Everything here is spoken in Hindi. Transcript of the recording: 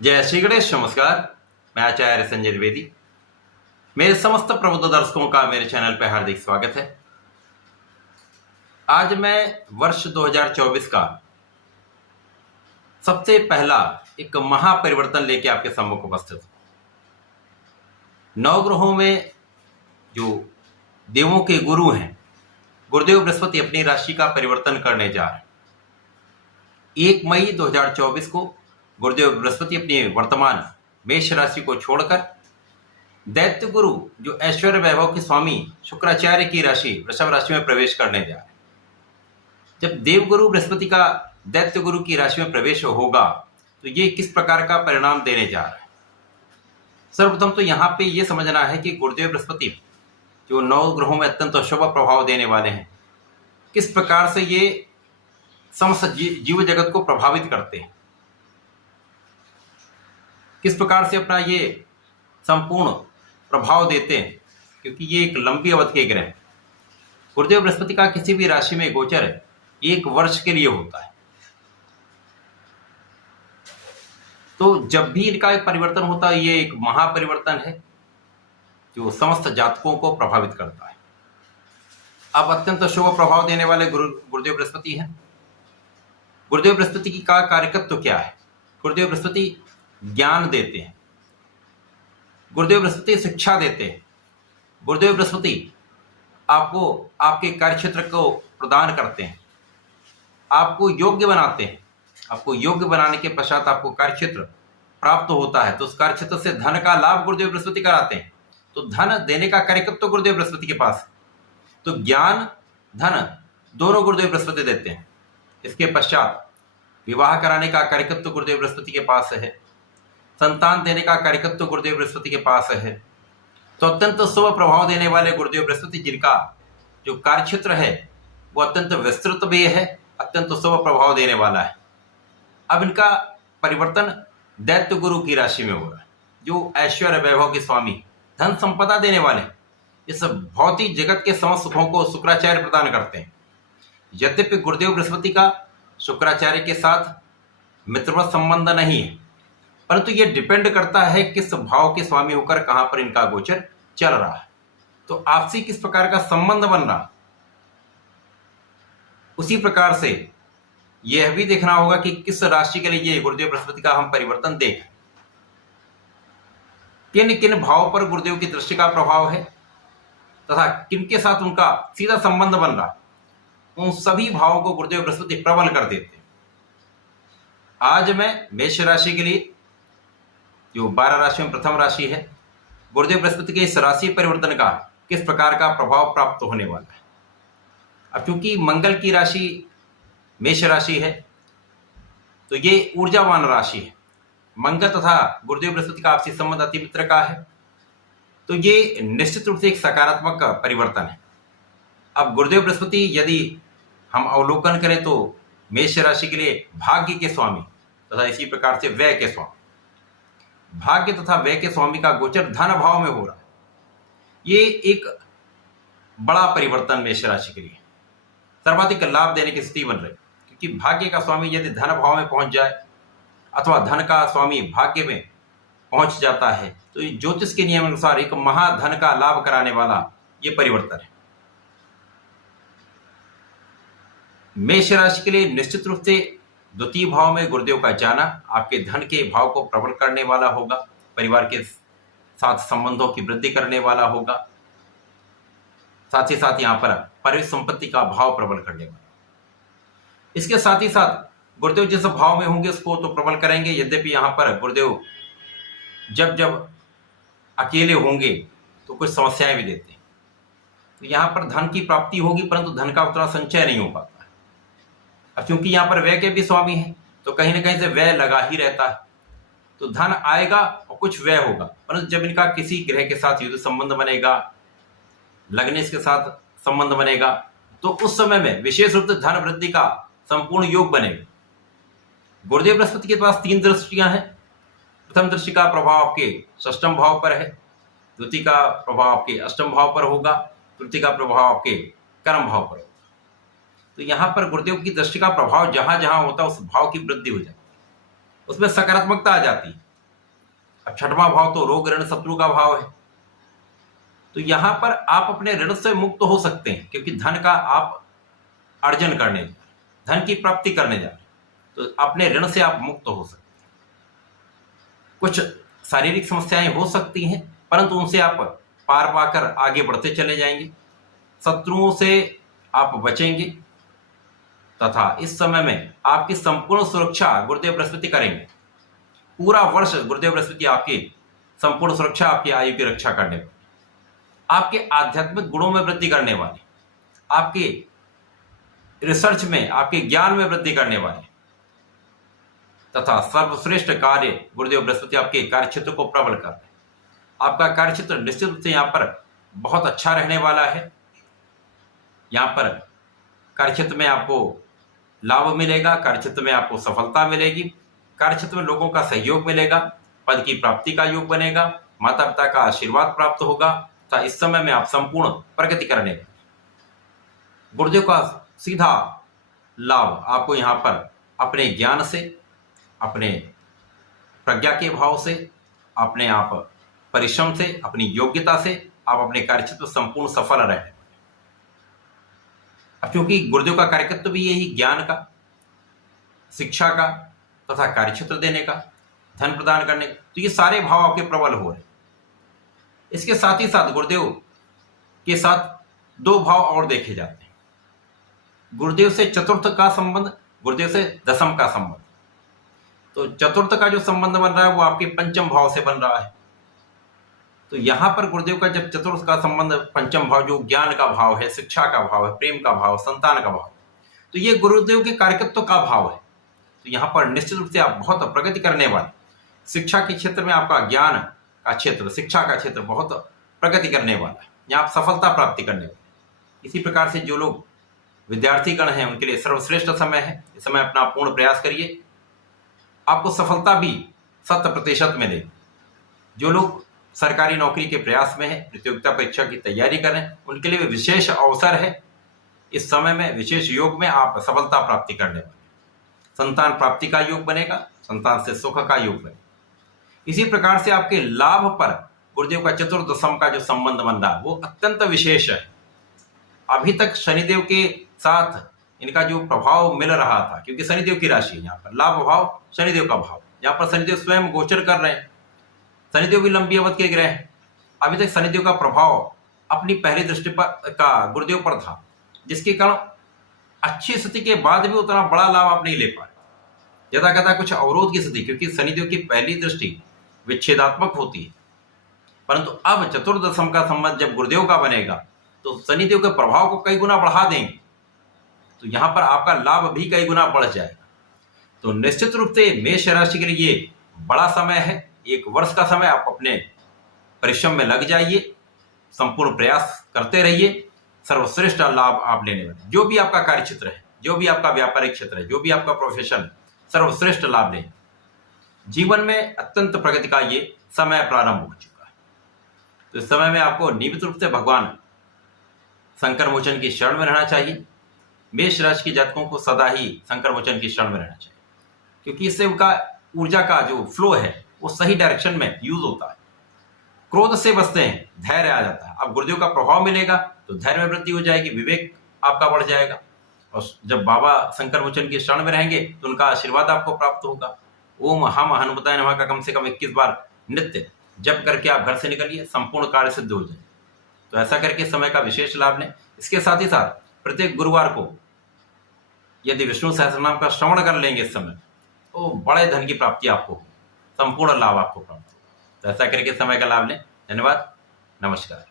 जय श्री गणेश। नमस्कार। मैं आचार्य संजय द्विवेदी। मेरे समस्त प्रबुद्ध दर्शकों का मेरे चैनल पर हार्दिक स्वागत है। आज मैं वर्ष 2024 का सबसे पहला एक महापरिवर्तन लेके आपके सम्मुख उपस्थित हूं। नवग्रहों में जो देवों के गुरु हैं, गुरुदेव बृहस्पति अपनी राशि का परिवर्तन करने जा रहे हैं। 1 मई 2024 को गुरुदेव बृहस्पति अपनी वर्तमान मेष राशि को छोड़कर दैत्य गुरु जो ऐश्वर्य वैभव के स्वामी शुक्राचार्य की राशि वृषभ राशि में प्रवेश करने जा रहे हैं। जब देवगुरु बृहस्पति का दैत्य गुरु की राशि में प्रवेश होगा तो ये किस प्रकार का परिणाम देने जा रहा है। सर्वप्रथम तो यहाँ पे ये समझना है कि गुरुदेव बृहस्पति जो 9 ग्रहों में अत्यंत शुभ प्रभाव देने वाले हैं, किस प्रकार से ये समस्त जीव जगत को प्रभावित करते हैं, किस प्रकार से अपना ये संपूर्ण प्रभाव देते हैं, क्योंकि ये एक लंबी अवधि के ग्रह हैं। गुरुदेव बृहस्पति का किसी भी राशि में गोचर 1 वर्ष के लिए होता है। तो जब भी इनका एक परिवर्तन होता है, ये एक महापरिवर्तन है जो समस्त जातकों को प्रभावित करता है। अब अत्यंत शुभ प्रभाव देने वाले गुरुदेव बृहस्पति हैं। गुरुदेव बृहस्पति की का कार्यकत्व क्या है? गुरुदेव बृहस्पति ज्ञान देते हैं, गुरुदेव बृहस्पति शिक्षा देते हैं, गुरुदेव बृहस्पति आपको आपके कार्यक्षेत्र को प्रदान करते हैं, आपको योग्य बनाते हैं। आपको योग्य बनाने के पश्चात आपको कार्यक्षेत्र प्राप्त होता है तो उस कार्यक्षेत्र से धन का लाभ गुरुदेव बृहस्पति कराते हैं। तो धन देने का कार्यकत्व तो गुरुदेव बृहस्पति के पास है। तो ज्ञान धन दोनों गुरुदेव बृहस्पति देते हैं। इसके पश्चात विवाह कराने का कार्यकत्व गुरुदेव बृहस्पति के पास है, संतान देने का कार्यकत्व गुरुदेव बृहस्पति के पास है। तो अत्यंत शुभ प्रभाव देने वाले गुरुदेव बृहस्पति जिनका जो कार्यक्षेत्र है वो अत्यंत विस्तृत भी है, अत्यंत शुभ प्रभाव देने वाला है। अब इनका परिवर्तन दैत्य गुरु की राशि में हो रहा है जो ऐश्वर्य वैभव के स्वामी, धन संपदा देने वाले, इस भौतिक जगत के समस्त सुखों को शुक्राचार्य प्रदान करते हैं। यद्यपि गुरुदेव बृहस्पति का शुक्राचार्य के साथ मित्रवत संबंध नहीं है, परंतु ये डिपेंड करता है किस भाव के स्वामी होकर कहां पर इनका गोचर चल रहा है। तो आपसी किस प्रकार का संबंध बन रहा, उसी प्रकार से यह भी देखना होगा कि किस राशि के लिए ये गुरुदेव बृहस्पति का हम परिवर्तन देखें। किन किन भाव पर गुरुदेव की दृष्टि का प्रभाव है तथा किनके साथ उनका सीधा संबंध बन रहा, उन सभी भावों को गुरुदेव बृहस्पति प्रबल कर देते हैं। आज मैं मेष राशि के लिए जो 12 राशि में प्रथम राशि है, गुरुदेव बृहस्पति के इस राशि परिवर्तन का किस प्रकार का प्रभाव प्राप्त होने वाला है। अब क्योंकि मंगल की राशि मेष राशि है तो ये ऊर्जावान राशि है। मंगल तथा गुरुदेव बृहस्पति का आपसी संबंध अति मित्र का है, तो ये निश्चित रूप से एक सकारात्मक परिवर्तन है। अब गुरुदेव बृहस्पति यदि हम अवलोकन करें तो मेष राशि के लिए भाग्य के स्वामी तथा इसी प्रकार से व्यय के स्वामी, भाग्य तथा व्यय के स्वामी का गोचर धन भाव में हो रहा है। ये एक बड़ा परिवर्तन मेष राशि के लिए सर्वाधिक लाभ देने की स्थिति बन रही, क्योंकि भाग्य का स्वामी यदि धन भाव में पहुंच जाए अथवा धन का स्वामी भाग्य में पहुंच जाता है तो ये ज्योतिष के नियम अनुसार एक महाधन का लाभ कराने वाला ये परिवर्तन है। मेष राशि के लिए निश्चित रूप से द्वितीय भाव में गुरुदेव का जाना आपके धन के भाव को प्रबल करने वाला होगा, परिवार के साथ संबंधों की वृद्धि करने वाला होगा, साथ ही साथ यहाँ पर परिवार संपत्ति का भाव प्रबल करने वाला। इसके साथ ही साथ गुरुदेव जिस भाव में होंगे उसको तो प्रबल करेंगे। यद्यपि यहाँ पर गुरुदेव जब जब अकेले होंगे तो कुछ समस्याएं भी देते हैं। तो यहाँ पर धन की प्राप्ति होगी परंतु धन का उतना संचय नहीं हो पाता। अब क्योंकि यहाँ पर व्यय के भी स्वामी हैं तो कहीं ना कहीं से व्यय लगा ही रहता है, तो धन आएगा और कुछ व्यय होगा। परंतु जब इनका किसी ग्रह के साथ युद्ध संबंध बनेगा, लग्नेश के साथ संबंध बनेगा, तो उस समय में विशेष रूप से धन वृद्धि का संपूर्ण योग बनेगा। गुरुदेव बृहस्पति के पास 3 दृष्टियां हैं। प्रथम दृष्टि का प्रभाव आपके षष्ठम भाव पर है, द्वितीय का प्रभाव आपके अष्टम भाव पर होगा, तृतीय का प्रभाव आपके कर्म भाव पर होगा। तो यहाँ पर गुरुदेव की दृष्टि का प्रभाव जहां जहां होता है उस भाव की वृद्धि हो जाती है, उसमें सकारात्मकता आ जाती है। अब छठवां भाव तो रोग ऋण शत्रु का भाव है। तो यहां पर आप अपने ऋण से मुक्त हो सकते हैं, क्योंकि धन का आप अर्जन करने जा रहे हैं, धन की प्राप्ति करने जा रहे हैं, तो अपने ऋण से आप मुक्त हो सकते हैं। कुछ शारीरिक समस्याएं हो सकती हैं, परंतु उनसे आप पार पाकर आगे बढ़ते चले जाएंगे, शत्रुओं से आप बचेंगे तथा इस समय में आपकी संपूर्ण सुरक्षा गुरुदेव बृहस्पति करेंगे। पूरा वर्ष गुरुदेव बृहस्पति आपकी संपूर्ण सुरक्षा, आपकी आयु की रक्षा करने वाले, आपके आध्यात्मिक गुणों में वृद्धि करने वाले, आपके रिसर्च में, आपके ज्ञान में वृद्धि करने वाले तथा सर्वश्रेष्ठ कार्य गुरुदेव बृहस्पति आपके कार्य क्षेत्र को प्रबल कर रहे हैं। आपका कार्य क्षेत्र निश्चित रूप से यहाँ पर बहुत अच्छा रहने वाला है। यहाँ पर कार्य क्षेत्र में आपको लाभ मिलेगा, कार्य क्षेत्र में आपको सफलता मिलेगी, कार्य क्षेत्र में लोगों का सहयोग मिलेगा, पद की प्राप्ति का योग बनेगा, माता पिता का आशीर्वाद प्राप्त होगा तथा इस समय में आप संपूर्ण प्रगति करने में गुरुदेव का सीधा लाभ आपको यहाँ पर अपने ज्ञान से, अपने प्रज्ञा के भाव से, अपने आप परिश्रम से, अपनी योग्यता से आप अपने कार्यक्षेत्र संपूर्ण सफल रहे। अब क्योंकि गुरुदेव का कार्यक्षेत्र भी यही ज्ञान का, शिक्षा का तथा कार्यक्षेत्र देने का, धन प्रदान करने का, तो ये सारे भाव आपके प्रबल हो रहे। इसके साथ ही साथ गुरुदेव के साथ दो भाव और देखे जाते हैं। गुरुदेव से चतुर्थ का संबंध, गुरुदेव से दशम का संबंध। तो चतुर्थ का जो संबंध बन रहा है वो आपके पंचम भाव से बन रहा है। तो यहां पर गुरुदेव का जब चतुर्थ का संबंध पंचम भाव, जो ज्ञान का भाव है, शिक्षा का भाव है, प्रेम का भाव, संतान का भाव, तो ये गुरुदेव के कार्यकत्व का भाव है। तो यहाँ पर निश्चित रूप से आप बहुत प्रगति करने वाले, शिक्षा के क्षेत्र में आपका ज्ञान का क्षेत्र, शिक्षा का क्षेत्र बहुत प्रगति करने वाला है, यहाँ आप सफलता प्राप्ति करने वाले। इसी प्रकार से जो लोग विद्यार्थीगण हैं उनके लिए सर्वश्रेष्ठ समय है। इस समय अपना पूर्ण प्रयास करिए, आपको सफलता भी 100% मिलेगी। जो लोग सरकारी नौकरी के प्रयास में है, प्रतियोगिता परीक्षा की तैयारी कर रहे हैं, उनके लिए विशेष अवसर है। इस समय में विशेष योग में आप सफलता प्राप्ति करने वाले, संतान प्राप्ति का योग बनेगा, संतान से सुख का योग बनेगा। इसी प्रकार से आपके लाभ पर गुरुदेव का चतुर्दशम का जो संबंध बन रहा है वो अत्यंत विशेष है। अभी तक शनिदेव के साथ इनका जो प्रभाव मिल रहा था, क्योंकि शनिदेव की राशि है यहाँ पर, लाभ भाव शनिदेव का भाव, यहाँ पर शनिदेव स्वयं गोचर कर रहे हैं। शनिदेव भी लंबी अवधि के ग्रह हैं। अभी तक शनिदेव का प्रभाव अपनी पहली दृष्टि पर का गुरुदेव पर था, जिसके कारण अच्छी स्थिति के बाद भी उतना बड़ा लाभ आप नहीं ले पाए। यदा कदा कुछ अवरोध की स्थिति, क्योंकि शनिदेव की पहली दृष्टि विच्छेदात्मक होती है, परंतु अब चतुर्दशम का संबंध जब गुरुदेव का बनेगा तो शनिदेव के प्रभाव को कई गुना बढ़ा देंगे। तो यहां पर आपका लाभ भी कई गुना बढ़ जाएगा। तो निश्चित रूप से मेष राशि के लिए ये बड़ा समय है, एक वर्ष का समय। आप अपने परिश्रम में लग जाइए, संपूर्ण प्रयास करते रहिए, सर्वश्रेष्ठ लाभ आप लेने वाले। जो भी आपका कार्य क्षेत्र है, जो भी आपका व्यापारिक क्षेत्र है, जो भी आपका प्रोफेशन है, सर्वश्रेष्ठ लाभ लें। जीवन में अत्यंत प्रगति का ये समय प्रारंभ हो चुका है। तो इस समय में आपको नियमित रूप से भगवान संकर मोचन की शरण में रहना चाहिए। मेष राशि के जातकों को सदा ही संकर मोचन की शरण में रहना चाहिए, क्योंकि इससे उनका ऊर्जा का जो फ्लो है वो सही डायरेक्शन में यूज होता है। क्रोध से बचते हैं, धैर्य आ जाता है। अब गुरुदेव का प्रभाव मिलेगा तो धैर्य में वृद्धि हो जाएगी, विवेक आपका बढ़ जाएगा। और जब बाबा संकर मोचन की शरण में रहेंगे तो उनका आशीर्वाद आपको प्राप्त होगा। ओम हम हनुमताय नमः का कम से कम 21 बार नित्य जप करके आप घर से निकलिए, संपूर्ण कार्य सिद्ध हो जाए। तो ऐसा करके समय का विशेष लाभ लें। इसके साथ ही साथ प्रत्येक गुरुवार को यदि विष्णु सहस्रनाम का श्रवण कर लेंगे इस समय, तो बड़े धन की प्राप्ति आपको, संपूर्ण लाभ आपको प्राप्त होगा। तो ऐसा करके समय का लाभ लें। धन्यवाद, नमस्कार।